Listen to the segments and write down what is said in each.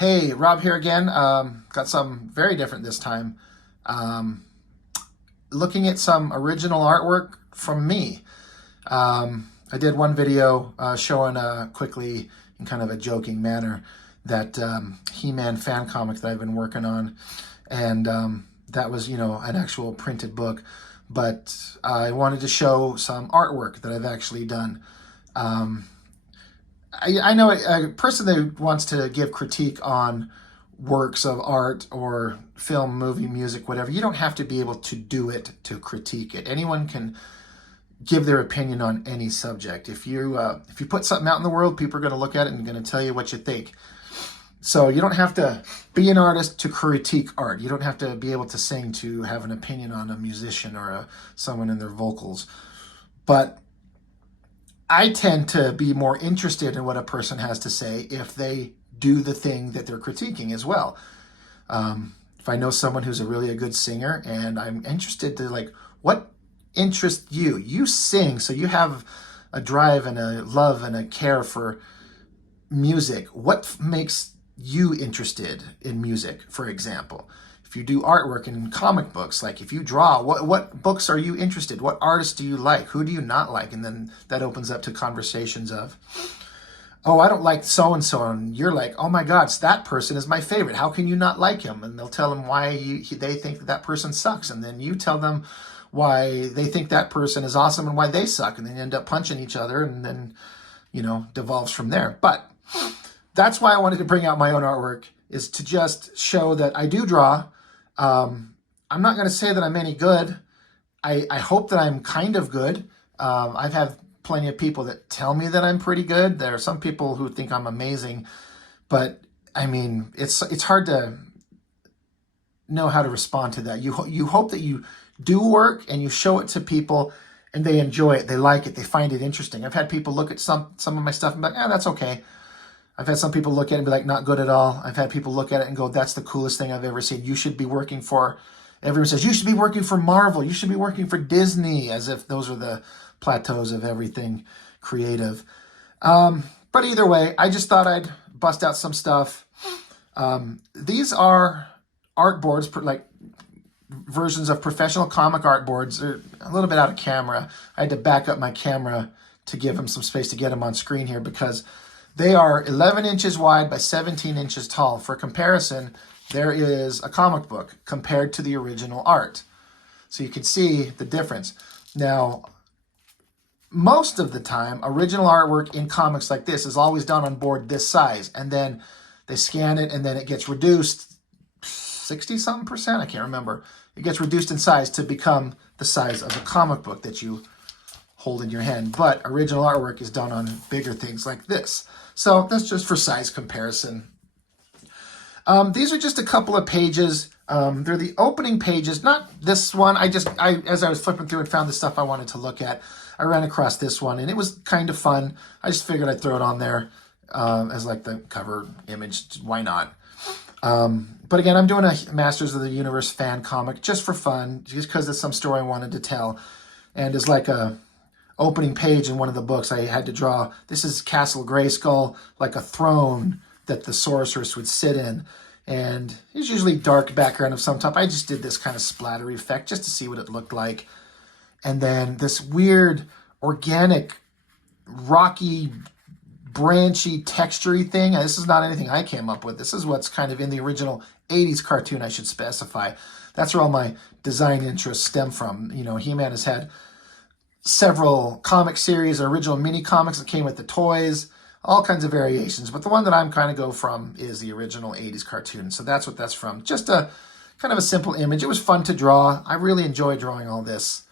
Hey, Rob here again. Got something very different this time. Um, Looking at some original artwork from me. I did one video showing quickly, in kind of a joking manner, that He-Man fan comic that I've been working on. And that was, an actual printed book. But I wanted to show some artwork that I've actually done. Um, I know a person that wants to give critique on works of art or film, movie, music, whatever. You don't have to be able to do it to critique it. Anyone can give their opinion on any subject. If you put something out in the world, people are going to look at it and going to tell you what you think. So you don't have to be an artist to critique art. You don't have to be able to sing to have an opinion on a musician or someone in their vocals. But I tend to be more interested in what a person has to say if they do the thing that they're critiquing as well. If I know someone who's a good singer and I'm interested to what interests you? You sing, so you have a drive and a love and a care for music. What makes you interested in music, for example? If you do artwork in comic books, like if you draw, what books are you interested? What artists do you like? Who do you not like? And then that opens up to conversations of, oh, I don't like so-and-so. And you're like, oh my God, that person is my favorite. How can you not like him? And they'll tell them why they think that person sucks. And then you tell them why they think that person is awesome and why they suck. And then you end up punching each other and then, devolves from there. But that's why I wanted to bring out my own artwork, is to just show that I do draw. I'm not going to say that I'm any good. I hope that I'm kind of good. I've had plenty of people that tell me that I'm pretty good. There are some people who think I'm amazing, but I mean, it's hard to know how to respond to that. You hope that you do work and you show it to people and they enjoy it, they like it, they find it interesting. I've had people look at some of my stuff and be like, that's okay. I've had some people look at it and be like, not good at all. I've had people look at it and go, that's the coolest thing I've ever seen. You should be working for, everyone says, you should be working for Marvel. You should be working for Disney, as if those are the plateaus of everything creative. But either way, I just thought I'd bust out some stuff. These are art boards, like versions of professional comic art boards. They're a little bit out of camera. I had to back up my camera to give them some space to get them on screen here, because they are 11 inches wide by 17 inches tall. For comparison, there is a comic book compared to the original art. So you can see the difference. Now, most of the time, original artwork in comics like this is always done on board this size. And then they scan it and then it gets reduced 60-something%. I can't remember. It gets reduced in size to become the size of a comic book that you hold in your hand. But original artwork is done on bigger things like this. So that's just for size comparison. These are just a couple of pages. They're the opening pages, not this one. As I was flipping through and found the stuff I wanted to look at, I ran across this one and it was kind of fun. I just figured I'd throw it on there as like the cover image. Why not? But again, I'm doing a Masters of the Universe fan comic just for fun, just because it's some story I wanted to tell. And it's like a opening page in one of the books, I had to draw, this is Castle Grayskull, like a throne that the sorceress would sit in. And it's usually dark background of some type. I just did this kind of splattery effect just to see what it looked like. And then this weird, organic, rocky, branchy, textury thing. This is not anything I came up with. This is what's kind of in the original 80s cartoon, I should specify. That's where all my design interests stem from. He-Man has had several comic series, original mini comics that came with the toys, all kinds of variations. But the one that I'm kind of go from is the original 80s cartoon. So that's what that's from. Just a kind of a simple image. It was fun to draw. I really enjoy drawing all this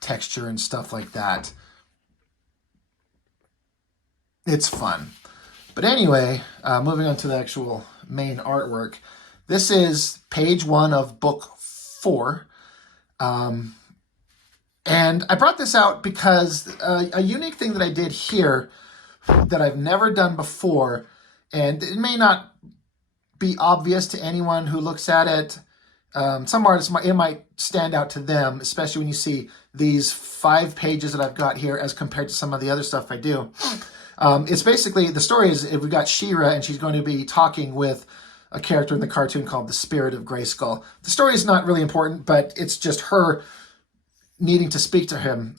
texture and stuff like that. It's fun. But anyway, moving on to the actual main artwork. This is page 1 of book 4. And I brought this out because a unique thing that I did here that I've never done before, and it may not be obvious to anyone who looks at it. Some artists, it might stand out to them, especially when you see these 5 pages that I've got here as compared to some of the other stuff I do. It's basically, the story is we've got She-Ra, and she's going to be talking with a character in the cartoon called the Spirit of Grayskull. The story is not really important, but it's just her needing to speak to him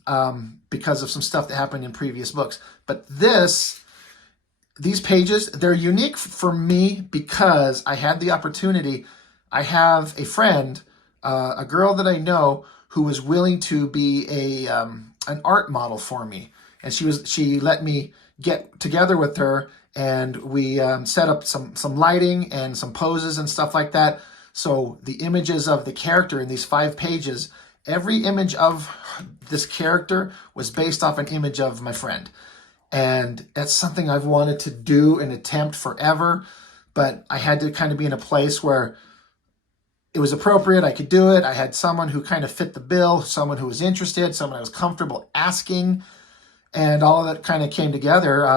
because of some stuff that happened in previous books. But these pages, they're unique for me because I had the opportunity. I have a friend, a girl that I know, who was willing to be an art model for me, and she let me get together with her, and we set up some lighting and some poses and stuff like that. So the images of the character in these 5 pages, every image of this character was based off an image of my friend. And that's something I've wanted to do and attempt forever, but I had to kind of be in a place where it was appropriate. I could do it. I had someone who kind of fit the bill, someone who was interested, someone I was comfortable asking, and all of that kind of came together.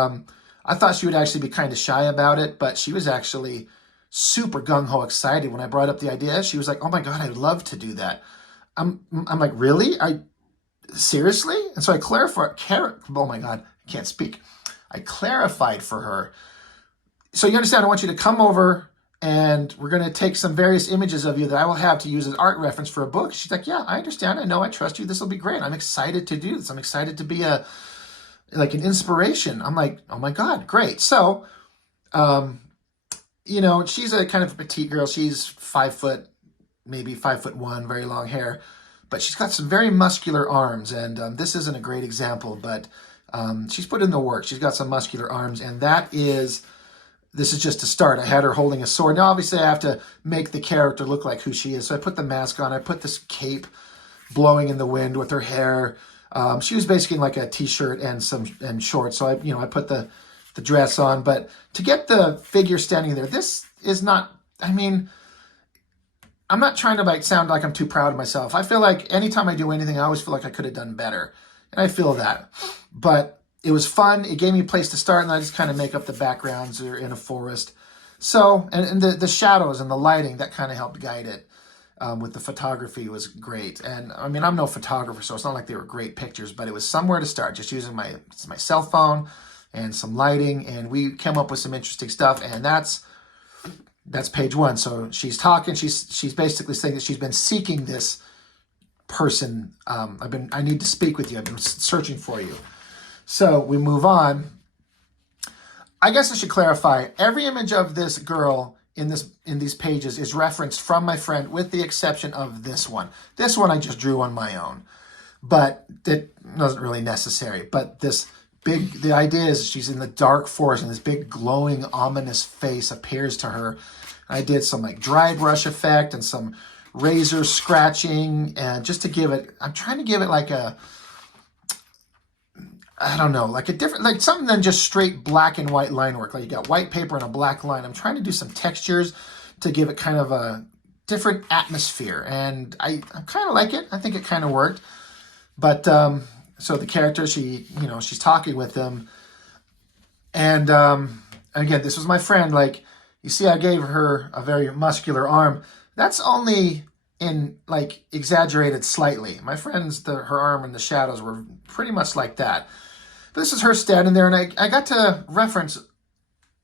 I thought she would actually be kind of shy about it, but she was actually super gung-ho excited when I brought up the idea. She was like, "Oh my God, I'd love to do that." I'm like, "Really? Seriously?" And so I clarified, oh my God, I can't speak. I clarified for her. So you understand, I want you to come over and we're going to take some various images of you that I will have to use as art reference for a book. She's like, "Yeah, I understand. I know. I trust you. This will be great. I'm excited to do this. I'm excited to be an inspiration." I'm like, "Oh my God, great." So, she's a kind of a petite girl. She's 5 foot, maybe 5'1", very long hair, but she's got some very muscular arms. And this isn't a great example, but she's put in the work. She's got some muscular arms, and this is just a start. I had her holding a sword. Now, obviously, I have to make the character look like who she is. So I put the mask on. I put this cape blowing in the wind with her hair. She was basically in like a t-shirt and shorts. So I put the dress on. But to get the figure standing there, this is not, I'm not trying to sound like I'm too proud of myself. I feel like anytime I do anything, I always feel like I could have done better. And I feel that. But it was fun. It gave me a place to start, and I just kind of make up the backgrounds or in a forest. So, and the shadows and the lighting, that kind of helped guide it. With the photography was great. And I'm no photographer, so it's not like they were great pictures, but it was somewhere to start, just using my cell phone and some lighting, and we came up with some interesting stuff, and that's page 1. So she's talking, she's basically saying that she's been seeking this person. I need to speak with you. I've been searching for you. So we move on. I guess I should clarify, every image of this girl in these pages is referenced from my friend, with the exception of this one. This one I just drew on my own, but it wasn't really necessary. But the idea is she's in the dark forest, and this big glowing ominous face appears to her. I did some dry brush effect and some razor scratching, and just to give it, I'm trying to give it a different, something than just straight black and white line work. Like you got white paper and a black line. I'm trying to do some textures to give it kind of a different atmosphere. And I kind of like it. I think it kind of worked. But, so the character, she's talking with them. And again, this was my friend. You see, I gave her a very muscular arm. That's only in exaggerated slightly. My friend's, her arm in the shadows were pretty much like that. This is her standing there, and I got to reference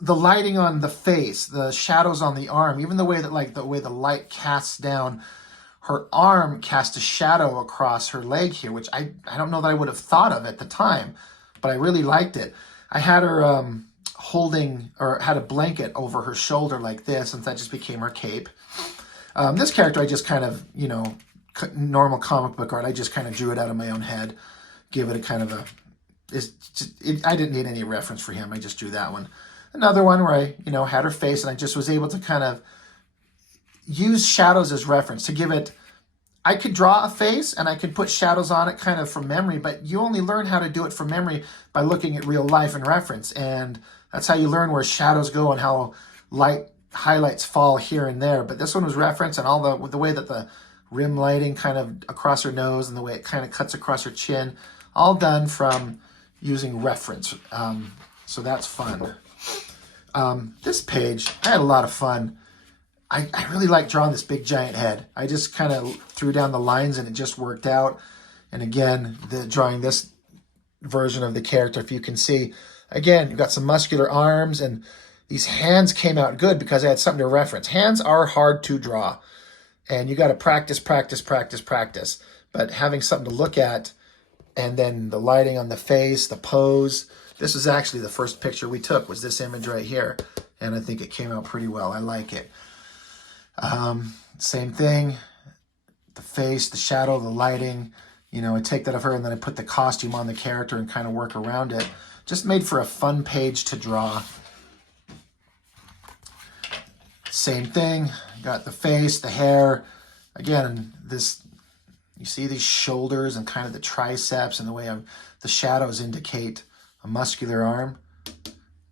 the lighting on the face, the shadows on the arm, even the way that the way the light casts down. Her arm cast a shadow across her leg here, which I don't know that I would have thought of at the time, but I really liked it. I had her holding, or had a blanket over her shoulder like this, and that just became her cape. This character, I just kind of, normal comic book art, I just kind of drew it out of my own head, give it a kind of I didn't need any reference for him. I just drew that one. Another one where I, had her face, and I just was able to kind of use shadows as reference to give it. I could draw a face and I could put shadows on it kind of from memory, but you only learn how to do it from memory by looking at real life and reference. And that's how you learn where shadows go and how light highlights fall here and there. But this one was reference, and all the way that the rim lighting kind of across her nose and the way it kind of cuts across her chin, all done from using reference. So that's fun. This page, I had a lot of fun. I really like drawing this big giant head. I just kind of threw down the lines and it just worked out. And again, drawing this version of the character, if you can see, Again, you've got some muscular arms, and these hands came out good because I had something to reference. Hands are hard to draw, and you got to practice, practice, practice, practice. But having something to look at, and then the lighting on the face, the pose. This is actually the first picture we took, was this image right here. And I think it came out pretty well. I like it. Same thing, the face, the shadow, the lighting. You know, I take that of her and then I put the costume on the character and kind of work around it. Just made for a fun page to draw. Same thing, got the face, the hair. Again, this, you see these shoulders and kind of the triceps and the way the shadows indicate a muscular arm.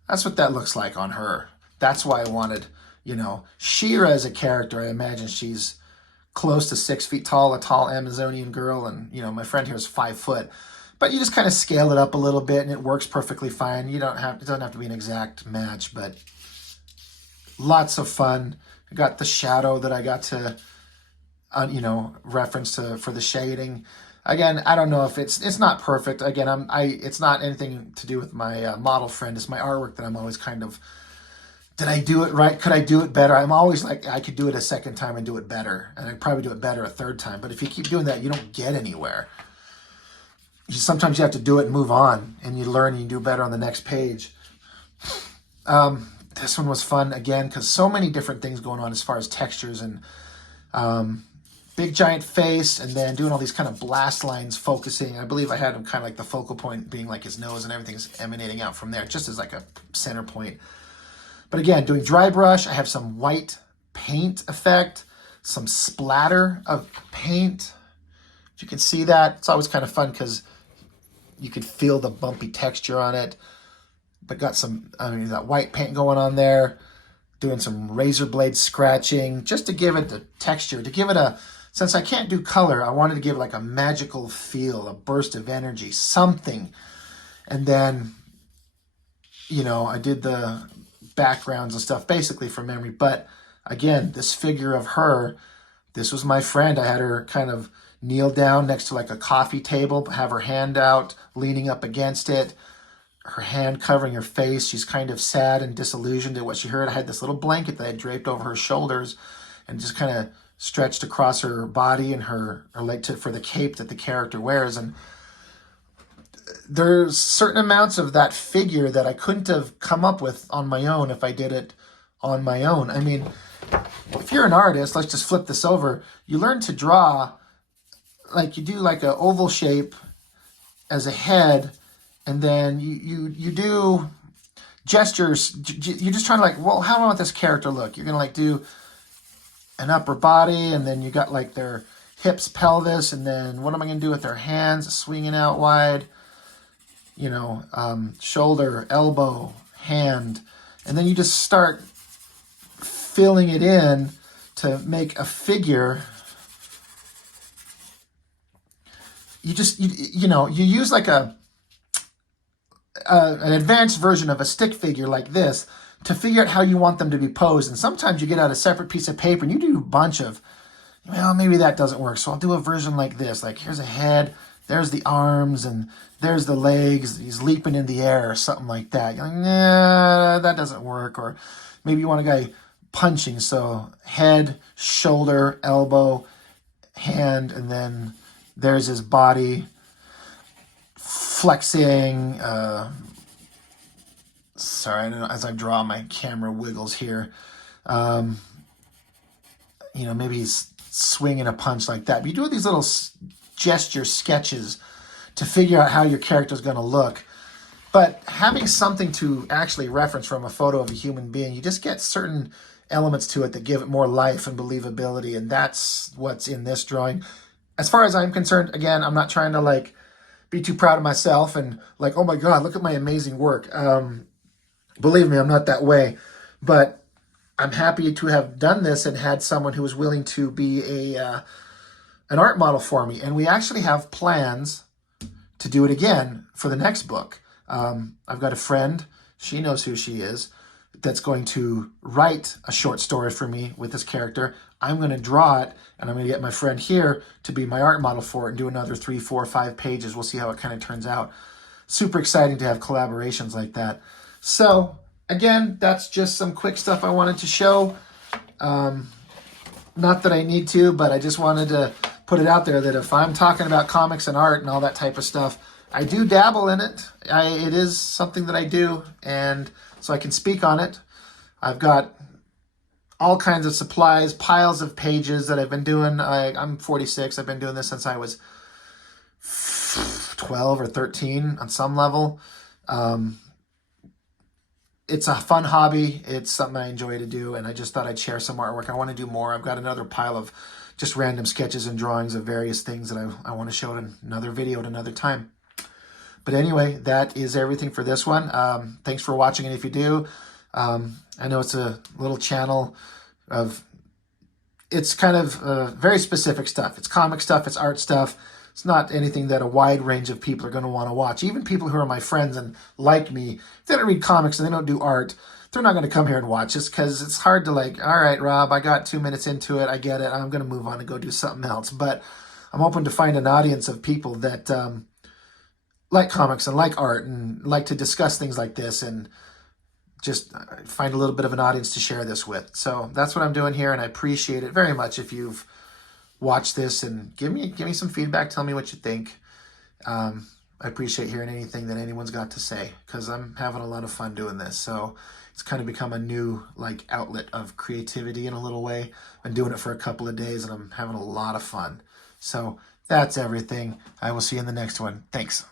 That's what that looks like on her. That's why I wanted, you know, She-Ra as a character. I imagine she's close to 6 feet tall, a tall Amazonian girl. And, you know, my friend here is 5 foot. But you just kind of scale it up a little bit and it works perfectly fine. It doesn't have to be an exact match, but lots of fun. I got the shadow that I got to, you know, reference to for the shading. Again, I don't know if it's not perfect. Again, it's not anything to do with my model friend. It's my artwork that I'm always kind of, did I do it right? Could I do it better? I'm always like, I could do it a second time and do it better. And I'd probably do it better a third time. But if you keep doing that, you don't get anywhere. Sometimes you have to do it and move on, and you learn and you do better on the next page. This one was fun, again, because so many different things going on as far as textures and big giant face, and then doing all these kind of blast lines focusing. I believe I had him kind of like the focal point being like his nose, and everything's emanating out from there, just as like a center point. But again, doing dry brush, I have some white paint effect, some splatter of paint. If you can see that, it's always kind of fun because you could feel the bumpy texture on it. But got some, that white paint going on there, doing some razor blade scratching, just to give it the texture, to give it a, since I can't do color, I wanted to give it like a magical feel, a burst of energy, something. And then, you know, I did the backgrounds and stuff basically from memory. But again, this figure of her, this was my friend. I had her kind of kneel down next to like a coffee table, have her hand out, leaning up against it, her hand covering her face. She's kind of sad and disillusioned at what she heard. I had this little blanket that I draped over her shoulders and just kind of stretched across her body and her leg for the cape that the character wears. And there's certain amounts of that figure that I couldn't have come up with on my own if I did it on my own. I mean, if you're an artist, let's just flip this over. You learn to draw, like you do like an oval shape as a head, and then you do gestures. You're just trying to like, well, how do I want this character look? You're going to like do an upper body, and then you got like their hips, pelvis, and then what am I going to do with their hands swinging out wide? You know, shoulder, elbow, hand. And then you just start filling it in to make a figure. You use like an advanced version of a stick figure like this to figure out how you want them to be posed. And sometimes you get out a separate piece of paper and you do a bunch of, well, maybe that doesn't work. So I'll do a version like this. Like here's a head, there's the arms, and there's the legs. He's leaping in the air or something like that. You're like, nah, that doesn't work. Or maybe you want a guy punching. So head, shoulder, elbow, hand, and then there's his body flexing. Sorry, I don't know, as I draw, my camera wiggles here. Maybe he's swinging a punch like that. But you do these little gesture sketches to figure out how your character is going to look. But having something to actually reference from a photo of a human being, you just get certain elements to it that give it more life and believability. And that's what's in this drawing. As far as I'm concerned, again, I'm not trying to like be too proud of myself and like, oh my God, look at my amazing work. Believe me, I'm not that way. But I'm happy to have done this and had someone who was willing to be an art model for me. And we actually have plans to do it again for the next book. I've got a friend, she knows who she is, that's going to write a short story for me with this character. I'm going to draw it, and I'm going to get my friend here to be my art model for it and do another 3, 4, 5 pages. We'll see how it kind of turns out. super exciting to have collaborations like that. So again, that's just some quick stuff I wanted to show. Not that I need to, but I just wanted to put it out there that if I'm talking about comics and art and all that type of stuff, I do dabble in it. It is something that I do, and so I can speak on it. I've got all kinds of supplies, piles of pages that I've been doing. I'm 46. I've been doing this since I was 12 or 13 on some level. It's a fun hobby. It's something I enjoy to do, and I just thought I'd share some artwork. I want to do more. I've got another pile of just random sketches and drawings of various things that I want to show in another video at another time. But anyway, that is everything for this one. Thanks for watching, and if you do, I know it's a little channel of, it's kind of very specific stuff. It's comic stuff, it's art stuff. It's not anything that a wide range of people are going to want to watch. Even people who are my friends and like me, if they don't read comics and they don't do art, they're not going to come here and watch this because it's hard to like, all right, Rob, I got 2 minutes into it. I get it. I'm going to move on and go do something else. But I'm hoping to find an audience of people that like comics and like art and like to discuss things like this and just find a little bit of an audience to share this with. So that's what I'm doing here, and I appreciate it very much if you've watch this and give me some feedback. Tell me what you think. I appreciate hearing anything that anyone's got to say because I'm having a lot of fun doing this. So it's kind of become a new like outlet of creativity in a little way. I've been doing it for a couple of days and I'm having a lot of fun. So that's everything. I will see you in the next one. Thanks.